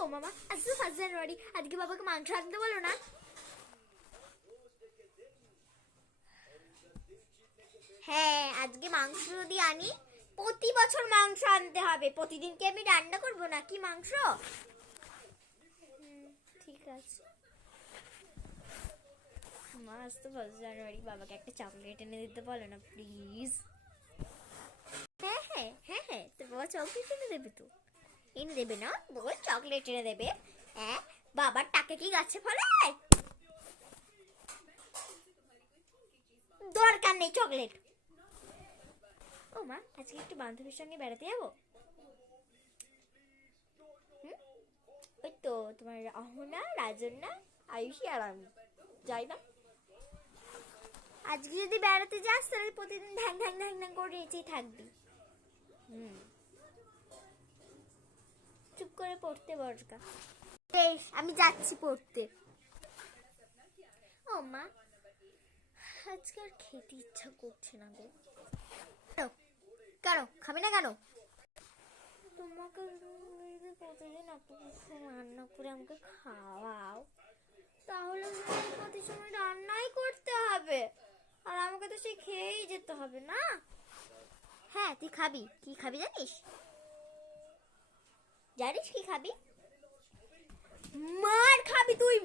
ও মামা আজ তো ফার্স্ট জানুয়ারি আজকে বাবাকে মাংস আনতে বলো না হ্যাঁ আজকে মাংস যদি আনি প্রতি বছর মাংস আনতে হবে প্রতিদিন কি আমি রান্না করব না কি মাংস ঠিক আছে. মা আজ তো ফার্স্ট জানুয়ারি বাবাকে একটা চকলেট এনে দিতে বলো না প্লিজ হ্যাঁ হ্যাঁ হ্যাঁ হ্যাঁ তো বাবা চকলেট এনে দেবে তো এনে দেবে না, বল চকলেট এনে দেবে। হ্যাঁ বাবার টাকে কি গাছে ফলায় দরকার নেই চকলেট ও মা, আজকে একটু বান্ধবীর সঙ্গে বেড়াতে যাব? ওই তো, তোমার অহনা, রাজন্না, আয়ুষী আর আমি। যাই না। আজকে যদি বেড়াতে যাস, তাহলে প্রতিদিন ঢ্যাং ঢ্যাং ঢ্যাং ঢ্যাং করে রেচেই থাকবি। হুম। পড়তে বসকা বেশ আমি যাচ্ছি পড়তে। ও মা আজকে আর খেতে ইচ্ছা করছে না গো। কেন? খাবি না কেন? তোমাকে প্রতিদিন এত কিছু রান্না করে আমাকে খাওয়াও। তাহলে প্রতি সময় রান্নাই করতে হবে। আর আমাকে তো সে খেয়েই যেতে হবে না? হ্যাঁ তুই খাবি। কি খাবি জানিস? জানিস কি খাবি? মার খাবি তুই।